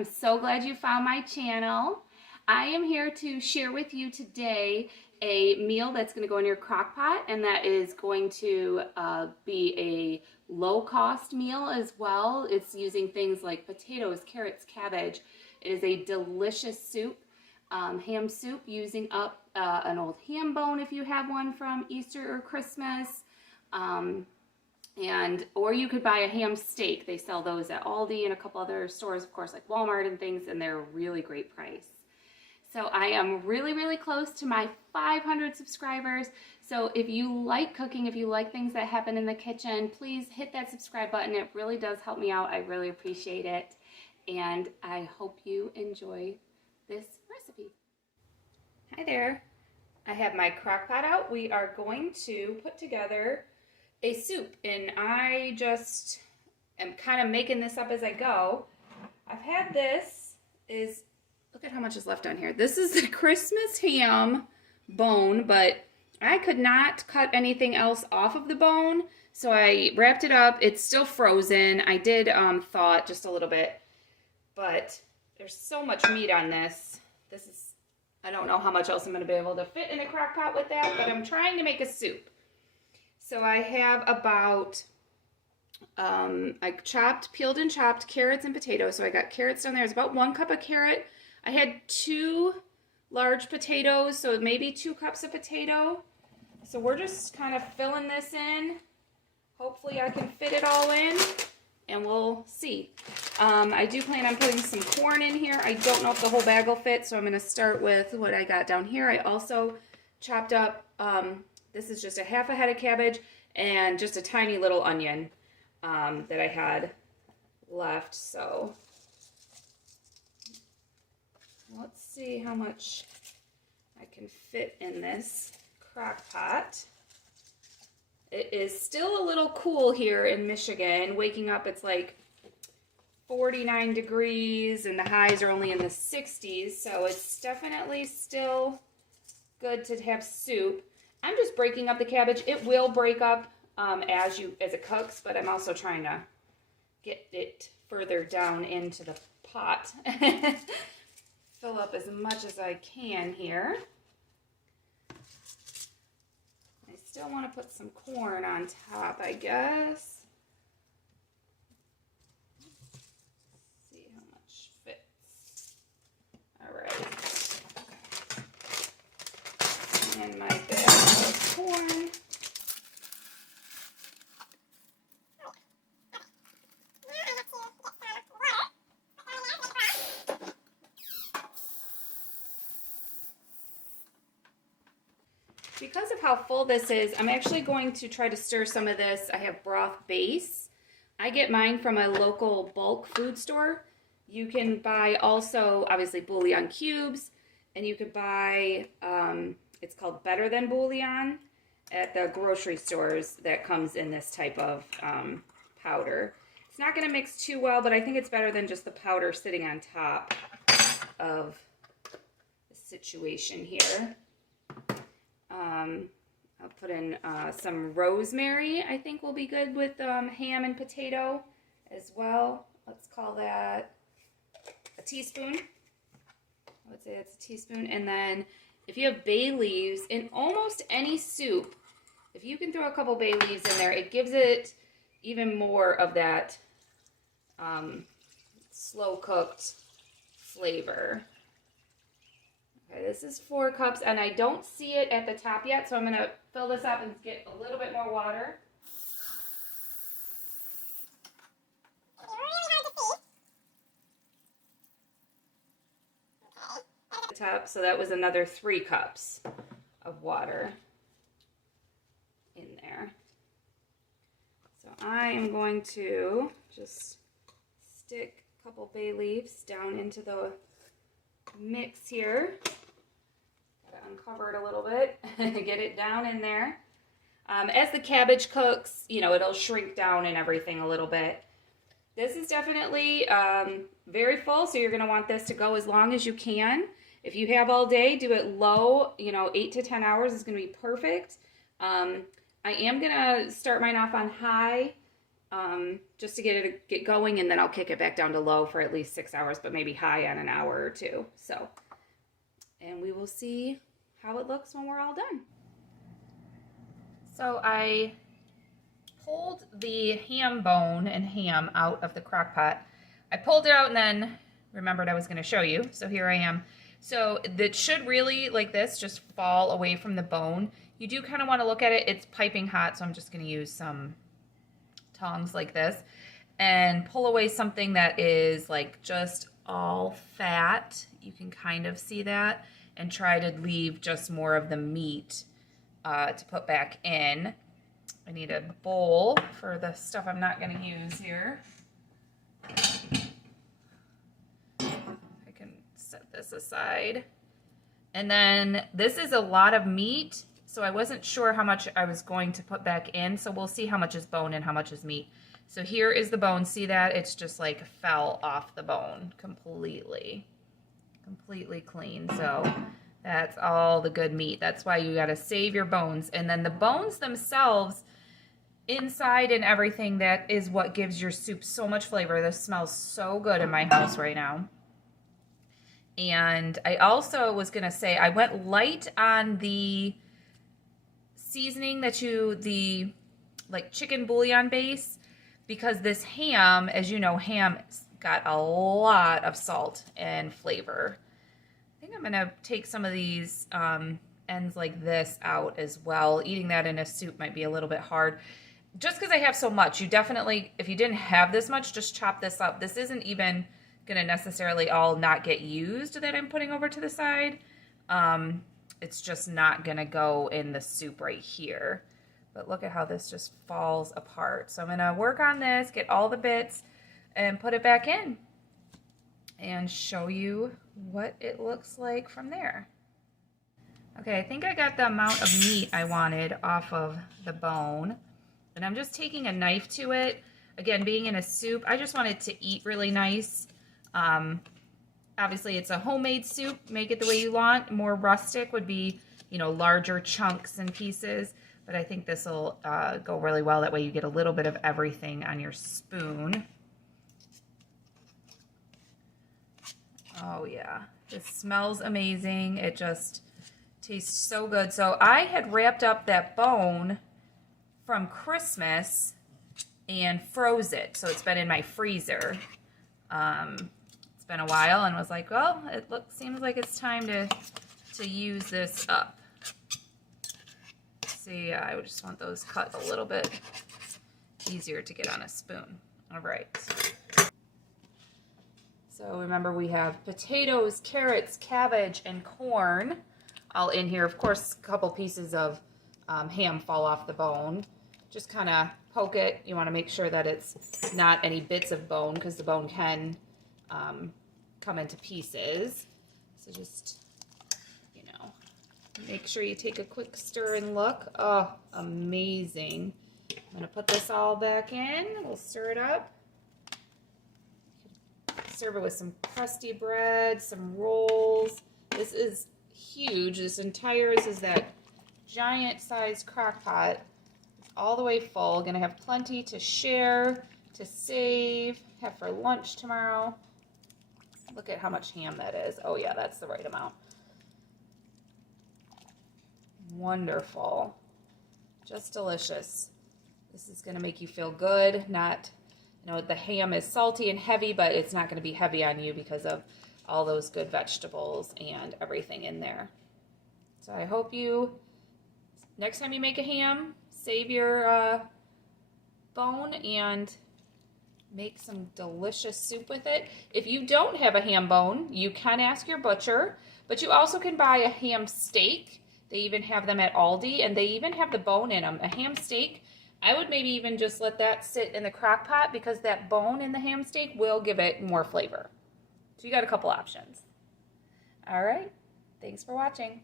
I'm so glad you found my channel. I am here to share with you today a meal that's going to go in your crock pot, and that is going to be a low-cost meal as well. It's using things like potatoes, carrots, cabbage. It is a delicious soup, ham soup, using up an old ham bone if you have one from Easter or Christmas. Or you could buy a ham steak. They sell those at Aldi and a couple other stores, of course, like Walmart and things, and they're a really great price. So I am really, really close to my 500 subscribers. So if you like cooking, if you like things that happen in the kitchen, please hit that subscribe button. It really does help me out. I really appreciate it. And I hope you enjoy this recipe. Hi there. I have my crock pot out. We are going to put together a soup, and I just am kind of making this up as I go. I've had look at how much is left on here. This is the Christmas ham bone, but I could not cut anything else off of the bone, so I wrapped it up. It's still frozen. I did thaw it just a little bit, but there's so much meat on this. I don't know how much else I'm going to be able to fit in a crock pot with that, but I'm trying to make a soup. So I have about, I peeled and chopped carrots and potatoes. So I got carrots down there. It's about 1 cup of carrot. I had 2 large potatoes, so maybe 2 cups of potato. So we're just kind of filling this in. Hopefully I can fit it all in, and we'll see. I do plan on putting some corn in here. I don't know if the whole bag will fit, so I'm going to start with what I got down here. I also chopped up, this is just a half a head of cabbage and just a tiny little onion that I had left. So let's see how much I can fit in this crock pot. It is still a little cool here in Michigan. Waking up, it's like 49 degrees and the highs are only in the 60s, so it's definitely still good to have soup. I'm just breaking up the cabbage. It will break up as it cooks, but I'm also trying to get it further down into the pot. Fill up as much as I can here. I still want to put some corn on top, I guess. Let's see how much fits. All right. And my bag of corn. Because of how full this is, I'm actually going to try to stir some of this. I have broth base. I get mine from a local bulk food store. You can buy also, obviously, bouillon cubes, and you could buy, it's called Better Than Bouillon at the grocery stores that comes in this type of powder. It's not going to mix too well, but I think it's better than just the powder sitting on top of the situation here. I'll put in some rosemary, I think will be good with ham and potato as well. Let's call that a teaspoon. I would say that's a teaspoon. And then if you have bay leaves in almost any soup, if you can throw a couple bay leaves in there, it gives it even more of that slow cooked flavor. Okay, this is 4 cups, and I don't see it at the top yet, so I'm going to fill this up and get a little bit more water. It's really hard to see. The top, so that was another 3 cups of water in there. So I am going to just stick a couple bay leaves down into the mix here. Gotta uncover it a little bit, get it down in there. As the cabbage cooks, it'll shrink down and everything a little bit. This is definitely very full, so you're going to want this to go as long as you can. If you have all day, do it low, 8 to 10 hours is going to be perfect. I am going to start mine off on high just to get going, and then I'll kick it back down to low for at least 6 hours, but maybe high on an hour or two. So, and we will see how it looks when we're all done. So I pulled the ham bone and ham out of the crock pot. I pulled it out and then remembered I was going to show you. So here I am. So that should really, like this, just fall away from the bone. You do kind of want to look at it. It's piping hot, so I'm just going to use some tongs like this and pull away something that is like just all fat. You can kind of see that, and try to leave just more of the meat to put back in. I need a bowl for the stuff I'm not going to use here. I can set this aside. And then this is a lot of meat, so I wasn't sure how much I was going to put back in, so we'll see how much is bone and how much is meat. So here is the bone. See that? It's just like fell off the bone completely clean. So that's all the good meat. That's why you got to save your bones. And then the bones themselves, inside and everything, that is what gives your soup so much flavor. This smells so good in my house right now. And I also was going to say, I went light on the seasoning the like chicken bouillon base, because this ham, as you know, ham's got a lot of salt and flavor. I think I'm going to take some of these ends like this out as well. Eating that in a soup might be a little bit hard. Just because I have so much, you definitely, if you didn't have this much, just chop this up. This isn't even going to necessarily all not get used that I'm putting over to the side. It's just not going to go in the soup right here. But look at how this just falls apart. So I'm going to work on this, get all the bits, and put it back in and show you what it looks like from there. Okay, I think I got the amount of meat I wanted off of the bone. And I'm just taking a knife to it. Again, being in a soup, I just want it to eat really nice. Obviously, it's a homemade soup. Make it the way you want. More rustic would be, you know, larger chunks and pieces. But I think this will go really well. That way you get a little bit of everything on your spoon. Oh, yeah. This smells amazing. It just tastes so good. So I had wrapped up that bone from Christmas and froze it. So it's been in my freezer. It's been a while, and was like, well, seems like it's time to use this up. See, I just want those cut a little bit easier to get on a spoon. All right. So remember, we have potatoes, carrots, cabbage, and corn all in here. Of course, a couple pieces of ham fall off the bone. Just kind of poke it. You want to make sure that it's not any bits of bone, because the bone can come into pieces. So just, you know, make sure you take a quick stir and look. Oh, amazing. I'm going to put this all back in. We'll stir it up. Serve it with some crusty bread, some rolls. This is huge. This is that giant sized crock pot. It's all the way full. Gonna have plenty to share, to save, have for lunch tomorrow. Look at how much ham that is. Oh yeah, that's the right amount. Wonderful. Just delicious. This is gonna make you feel good. Not, you know, the ham is salty and heavy, but it's not gonna be heavy on you because of all those good vegetables and everything in there. So I hope you, next time you make a ham, save your bone and make some delicious soup with it. If you don't have a ham bone, you can ask your butcher, but you also can buy a ham steak. They even have them at Aldi, and they even have the bone in them. A ham steak, I would maybe even just let that sit in the crock pot, because that bone in the ham steak will give it more flavor. So you got a couple options. All right, thanks for watching.